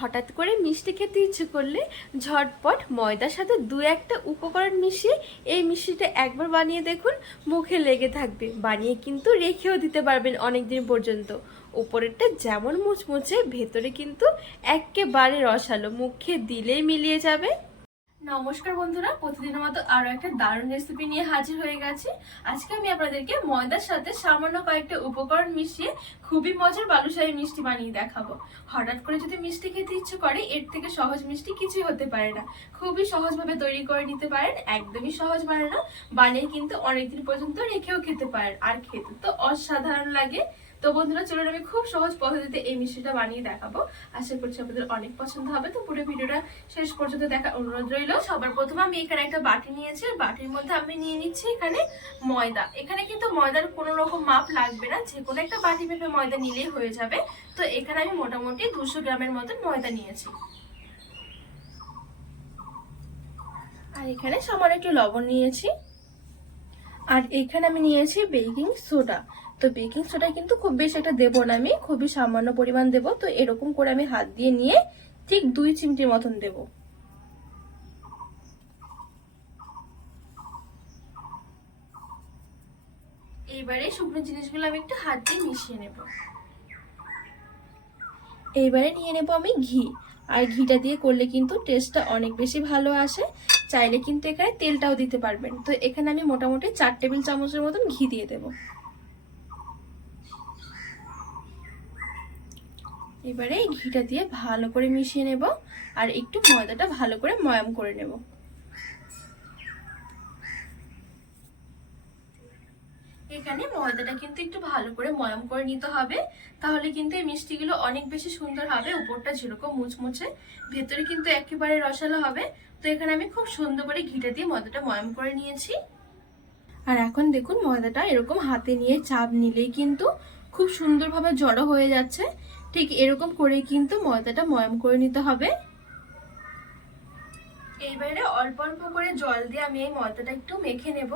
হঠাৎ করে মিষ্টি খেতে ইচ্ছে করলে ঝটপট ময়দার সাথে দু একটা উপকরণ মিশিয়ে এই মিষ্টিটা একবার বানিয়ে দেখুন, মুখে লেগে থাকবে। বানিয়ে কিন্তু রেখেও দিতে পারবেন অনেক দিন পর্যন্ত। উপরেরটা যেমন মুচমুচে, ভেতরে কিন্তু একেবারে রসালো। মুখে দিলেই মিলিয়ে যাবে। নমস্কার বন্ধুরা, প্রতিদিনের মতো আরও একটা দারুণ রেসিপি নিয়ে হাজির হয়ে গেছি। আজকে আমি আপনাদেরকে ময়দার সাথে সামান্য কয়েকটা উপকরণ মিশিয়ে খুবই মজার বালুশাহী মিষ্টি বানিয়ে দেখাবো। হঠাৎ করে যদি মিষ্টি খেতে ইচ্ছে করে, এর থেকে সহজ মিষ্টি কিছুই হতে পারে না। খুবই সহজভাবে তৈরি করে নিতে পারেন, একদমই সহজ বানানো বানিয়ে কিন্তু অনেকদিন পর্যন্ত রেখেও খেতে পারেন। আর খেতে তো অসাধারণ লাগে। তো বন্ধুরা, চলুন আমি খুব সহজ পদ্ধতিতে এই মিষ্টিটা বানিয়ে দেখাবো। আশা করছি আপনাদের অনেক পছন্দ হবে। তো পুরো ভিডিওটা শেষ পর্যন্ত দেখা অনুরোধ রইল। সবার প্রথমে আমি এখানে একটা বাটি নিয়েছি। বাটির মধ্যে আমি নিয়ে নিচ্ছি এখানে ময়দা। এখানে কিন্তু ময়দার কোনো রকম মাপ লাগবে না। যে কোনো একটা বাটি মেপে ময়দা নিলেই হয়ে যাবে। তো এখানে আমি মোটামুটি দুশো গ্রামের মতন ময়দা নিয়েছি। আর এখানে সামান্য একটু লবণ নিয়েছি। আর এখানে আমি নিয়েছি বেকিং সোডা। তো বেকিং সোডা কিন্তু খুব বেশি একটা দেবো না আমি, খুবই সামান্য পরিমাণ দেবো। তো এরকম করে আমি হাত দিয়ে নিয়ে ঠিক দুই চিমটির মতন দেব। এইবারে শুকনো জিনিসগুলো আমি একটু হাত দিয়ে মিশিয়ে নেব। এইবারে নিয়ে নেব আমি ঘি। আর ঘিটা দিয়ে করলে কিন্তু টেস্টটা অনেক বেশি ভালো আসে। চাইলে কিন্তু এখানে তেলটাও দিতে পারবেন। তো এখানে আমি মোটামুটি চার টেবিল চামচের মতন ঘি দিয়ে দেবো। এবারে এই ঘিটা দিয়ে ভালো করে মিশিয়ে নেব আর একটু ময়দাটা ভালো করে ময়াম করে নেব। এখানে ময়দাটা কিন্তু একটু ভালো করে ময়াম করে নিতে হবে, তাহলে কিন্তু এই মিষ্টিগুলো অনেক বেশি সুন্দর হবে, উপরটা যেরকম মুচমুচে, ভেতরে কিন্তু একেবারে রসালো হবে। তো এখানে আমি খুব সুন্দর করে ঘিটা দিয়ে ময়দাটা ময়াম করে নিয়েছি। আর এখন দেখুন ময়দাটা এরকম হাতে নিয়ে চাপ নিলেই কিন্তু খুব সুন্দরভাবে জড়ো হয়ে যাচ্ছে। ঠিক এরকম করে কিন্তু ময়দাটা ময়াম করে নিতে হবে। এইবারে অল্প অল্প করে জল দিয়ে আমি এই ময়দাটা একটু মেখে নেব।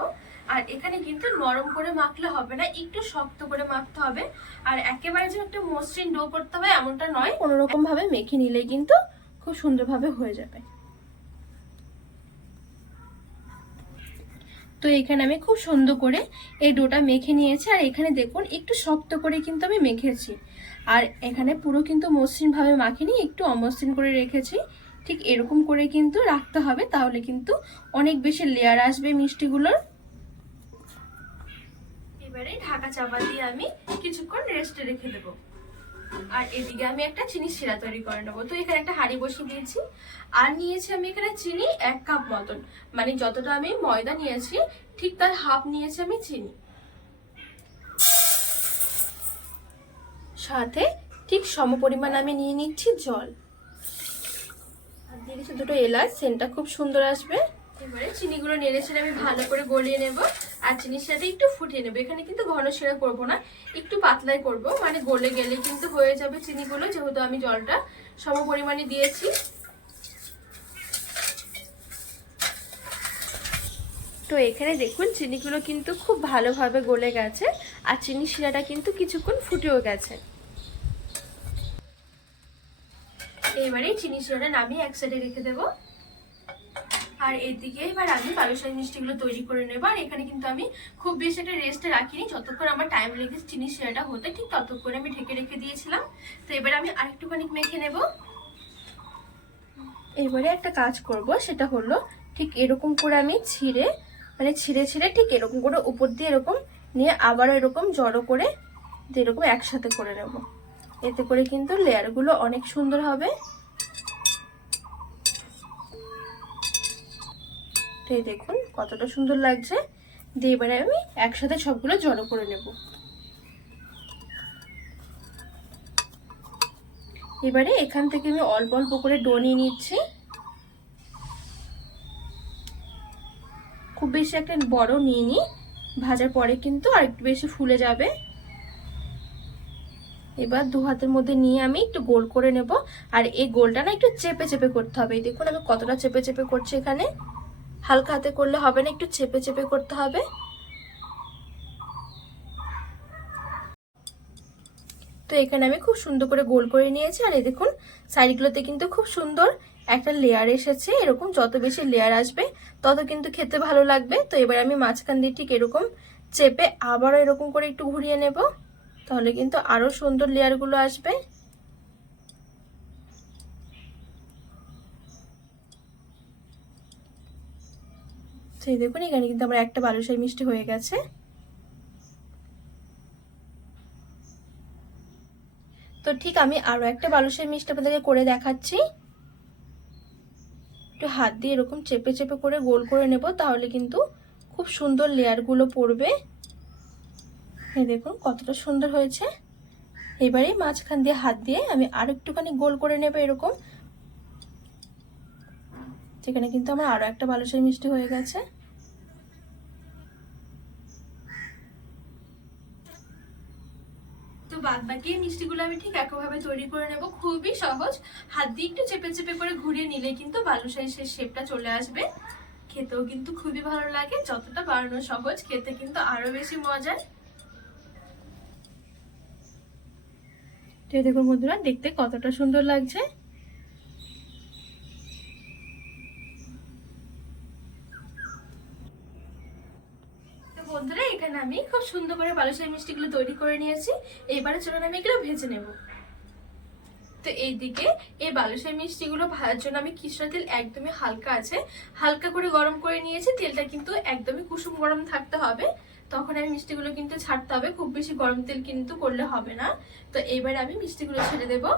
আর এখানে কিন্তু নরম করে মাখলে হবে না, একটু শক্ত করে মাখতে হবে। আর একেবারে যে একটা মসৃণ ডো করতে হবে এমনটা নয় কোনো রকম ভাবে মেখে নিলেই কিন্তু খুব সুন্দরভাবে হয়ে যাবে। তো এখানে আমি খুব সুন্দর করে এই ডোটা মেখে নিয়েছি। আর এখানে দেখুন, একটু শক্ত করে কিন্তু আমি মেখেছি। আর এখানে পুরো কিন্তু মসৃণভাবে মাখিনি, একটু অমসৃণ করে রেখেছি। ঠিক এরকম করে কিন্তু রাখতে হবে, তাহলে কিন্তু অনেক বেশি লেয়ার আসবে মিষ্টিগুলোর। এবারে ঢাকা চাপা দিয়ে আমি কিছুক্ষণ রেস্টে রেখে দেবো। আর এদিকে আমি একটা চিনি শিরা তৈরি করে নেব। তো এখানে একটা হাঁড়ি বসিয়ে দিয়েছি। আর নিয়েছি আমি এখানে চিনি এক কাপ মতন। মানে যতটা আমি ময়দা নিয়েছি, ঠিক তার হাফ নিয়েছি আমি চিনি। সাথে ঠিক সম পরিমাণ আমি নিয়ে নিচ্ছি জল। আর দিয়ে দিচ্ছি দুটো এলাচ, সেন্টটা খুব সুন্দর আসবে। এবারে চিনিগুলো নেড়ে ছেড়ে আমি ভালো করে গলিয়ে নেব আর চিনির সাথে একটু ফুটিয়ে নেব। এখানে কিন্তু ঘন শিরা করব না, একটু পাতলাই করব। মানে গলে গেলে কিন্তু হয়ে যাবে চিনিগুলো, যেহেতু আমি জলটা সম পরিমাণে দিয়েছি। তো এখানে দেখুন, চিনিগুলো কিন্তু খুব ভালোভাবে গলে গেছে আর চিনি শিরাটা কিন্তু কিছুক্ষণ ফুটেও গেছে। এবারে চিনি শিরাটা নামিয়ে এক সাইডে রেখে দেবো। আর এদিকে এবার আমি বালুশাহী মিষ্টিগুলো তৈরি করে নেব। আর এখানে কিন্তু আমি খুব বেশি একটা রেস্টে রাখিনি। যতক্ষণ আমার টাইম লেগেছে চিনি শিরাটা হতে, ঠিক ততক্ষণ আমি ঢেকে রেখে দিয়েছিলাম। তো এবারে আমি আরেকটুখানি মেখে নেব। এবারে একটা কাজ করব, সেটা হলো ঠিক এরকম করে আমি ছিঁড়ে মানে ছিঁড়ে ছিঁড়ে ঠিক এরকম করে উপর দিয়ে এরকম নিয়ে আবার এরকম জড়ো করে এরকম একসাথে করে নেব। এতে করে কিন্তু লেয়ারগুলো অনেক সুন্দর হবে। এই দেখুন কতটা সুন্দর লাগছে। দিয়ে এবারে আমি একসাথে সবগুলো জড়ো করে নেব। এবারে এখান থেকে আমি অল্প অল্প করে ডো নিয়ে নিচ্ছি। খুব বেশি একটা বড় নিয়ে নিই ভাজার পরে কিন্তু আর একটু বেশি ফুলে যাবে। এবার দু হাতের মধ্যে নিয়ে আমি একটু গোল করে নেব। আর এই গোলটা না একটু চেপে চেপে করতে হবে। দেখুন আমি কতটা চেপে চেপে করছি এখানে। হালকা হাতে করলে হবে না, একটু চেপে চেপে করতে হবে। তো এখানে আমি খুব সুন্দর করে গোল করে নিয়েছি। আর এই দেখুন, সাইডগুলোতে কিন্তু খুব সুন্দর একটা লেয়ার এসেছে। এরকম যত বেশি লেয়ার আসবে, তত কিন্তু খেতে ভালো লাগবে। তো এবার আমি মাঝখান দিয়ে ঠিক এরকম চেপে আবারও এরকম করে একটু ঘুরিয়ে নেব। তাহলে কিন্তু আরও সুন্দর লেয়ারগুলো আসবে। সেই দেখুন, এখানে কিন্তু আমার একটা বালুশাই মিষ্টি হয়ে গেছে। তো ঠিক আমি আরও একটা বালুশাই মিষ্টি আপনাদেরকে করে দেখাচ্ছি। একটু হাত দিয়ে এরকম চেপে চেপে করে গোল করে নেব, তাহলে কিন্তু খুব সুন্দর লেয়ারগুলো পড়বে। এই দেখুন, কতটা সুন্দর হয়েছে। এবারে মাঝখান দিয়ে হাত দিয়ে আমি আর একটুখানি গোল করে নেব এরকম। সেখানে কিন্তু আমার আরও একটা বালুশাই মিষ্টি হয়ে গেছে। তো বাদ বাকি মিষ্টিগুলো আমি ঠিক একইভাবে তৈরি করে নেব। খুবই সহজ। হাত দিয়ে একটু চেপে চেপে করে ঘুরিয়ে নিলে কিন্তু বালুশাই সেই শেপটা চলে আসবে। খেতেও কিন্তু খুবই ভালো লাগে। যতটা বানানো সহজ, খেতে কিন্তু আরও বেশি মজার। দেখুন বন্ধুরা, দেখতে কতটা সুন্দর লাগছে। বন্ধুরা, এখানে আমি খুব সুন্দর করে বালুশাহী মিষ্টিগুলো তৈরি করে নিয়েছি। এইবারে চলুন আমি এগুলো ভেজে নেব। তো এইদিকে এই বালুশাহী মিষ্টিগুলো ভাজার জন্য আমি কিছুটা তেল একদমই হালকা আছে। হালকা করে গরম করে নিয়েছি, তেলটা কিন্তু একদমই কুসুম গরম থাকতে হবে। তখন আমি মিষ্টিগুলো কিন্তু ছাড়তে হবে। খুব বেশি গরম তেল কিন্তু করলে হবে না। তো এইবারে আমি মিষ্টিগুলো ছেড়ে দেবো।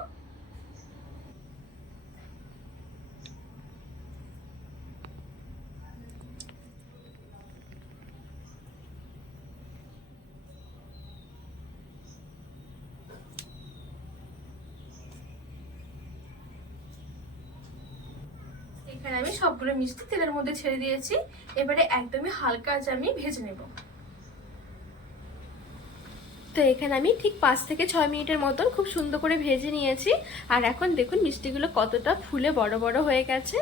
এখানে আমি সবগুলো মিষ্টি তেলের মধ্যে ছেড়ে দিয়েছি। এবারে একদমই হালকা আঁচে আমি ভেজে নেব। তো এখানে আমি ঠিক পাঁচ থেকে ছয় মিনিটের মতন খুব সুন্দর করে ভেজে নিয়েছি। আর এখন দেখুন মিষ্টিগুলো কতটা ফুলে বড় বড় হয়ে গেছে।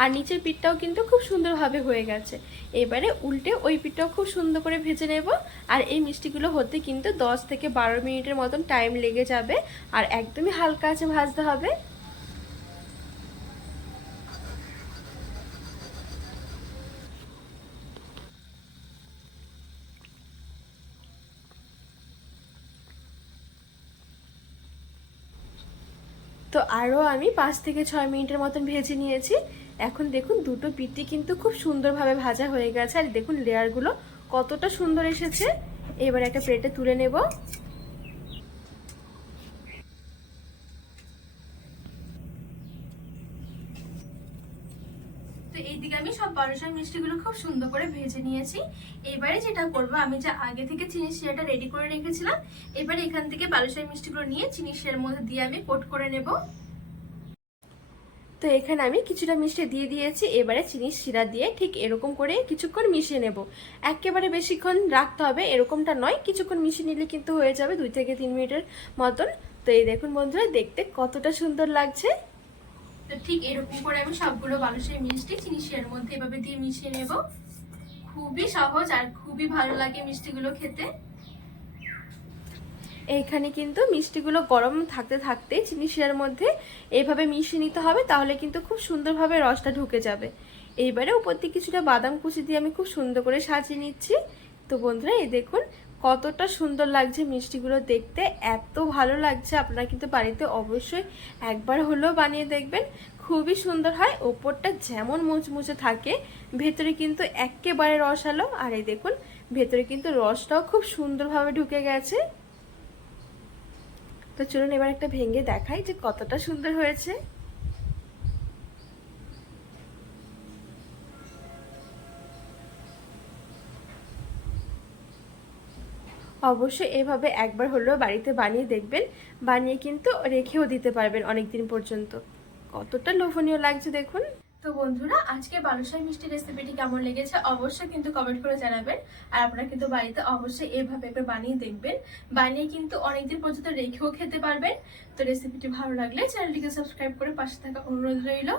আর নিচের পিঠটাও কিন্তু খুব সুন্দরভাবে হয়ে গেছে। এবারে উল্টে ওই পিঠটাও খুব সুন্দর করে ভেজে নেব। আর এই মিষ্টিগুলো হতে কিন্তু দশ থেকে বারো মিনিটের মতন টাইম লেগে যাবে। আর একদমই হালকা আছে ভাজতে হবে। তো আরও আমি পাঁচ থেকে ছয় মিনিটের মতন ভেজে নিয়েছি। এখন দেখুন, দুটো পিঠি কিন্তু খুব সুন্দরভাবে ভাজা হয়ে গেছে। আর দেখুন লেয়ারগুলো কতটা সুন্দর এসেছে। এবার একটা প্লেটে তুলে নেব। তো এইদিকে আমি সব বারোশার মিষ্টিগুলো খুব সুন্দর করে ভেজে নিয়েছি। এবারে যেটা করব, আমি যে আগে থেকে চিনি শিরাটা রেডি করে রেখেছিলাম, এবারে এখান থেকে বালুশাহী মিষ্টিগুলো নিয়ে চিনি শিরার মধ্যে দিয়ে আমি কোট করে নেব। তো এখানে আমি কিছুটা মিষ্টি দিয়ে দিয়েছি, এবারে চিনি শিরা দিয়ে ঠিক এরকম করে কিছুক্ষণ মিশিয়ে নেব। একেবারে বেশিক্ষণ রাখতে হবে, এরকমটা নয়, কিছুক্ষণ মিশিয়ে নিলে কিন্তু হয়ে যাবে দুই থেকে তিন মিনিটের মতন। তো এই দেখুন বন্ধুরা, দেখতে কতটা সুন্দর লাগছে। তো ঠিক এরকম করে আমি সবগুলো বালুশের মিষ্টি চিনি শিরার মধ্যে এভাবে দিয়ে মিশিয়ে নেব। খুবই সহজ আর খুবই ভালো লাগে মিষ্টিগুলো খেতে। এইখানে কিন্তু মিষ্টিগুলো গরম থাকতে থাকতে চিনি শিরার মধ্যে এইভাবে মিশিয়ে নিতে হবে, তাহলে কিন্তু খুব সুন্দরভাবে রসটা ঢুকে যাবে। এইবারে উপর দিয়ে কিছুটা বাদাম কুচি দিয়ে আমি খুব সুন্দর করে সাজিয়ে নিচ্ছি। তো বন্ধুরা, এই দেখুন কতটা সুন্দর লাগছে মিষ্টিগুলো দেখতে, এত ভালো লাগছে আপনারা কিন্তু বাড়িতে অবশ্যই একবার হলেও বানিয়ে দেখবেন। খুবই সুন্দর হয়, ওপরটা যেমন মুচমুচে থাকে, ভেতরে কিন্তু একেবারে রসালো। আর এই দেখুন, ভেতরে কিন্তু রসটাও খুব সুন্দরভাবে ঢুকে গেছে। তো চলুন এবার একটা ভেঙে দেখাই যে কতটা সুন্দর হয়েছে। অবশ্যই এভাবে একবার হলেও বাড়িতে বানিয়ে দেখবেন। বানিয়ে কিন্তু রেখেও দিতে পারবেন অনেক দিন পর্যন্ত। কতটা লোভনীয় লাগছে দেখুন। তো বন্ধুরা, আজকে বালুশাই মিষ্টি রেসিপিটি কেমন লেগেছে অবশ্যই কিন্তু কমেন্ট করে জানাবেন। আর আপনারা কিন্তু বাড়িতে অবশ্যই এভাবে একবার বানিয়ে দেখবেন। বানিয়ে কিন্তু অনেকদিন পর্যন্ত রেখেও খেতে পারবেন। তো রেসিপিটি ভালো লাগলে চ্যানেলটিকে সাবস্ক্রাইব করে পাশে থাকা অনুরোধ রইল।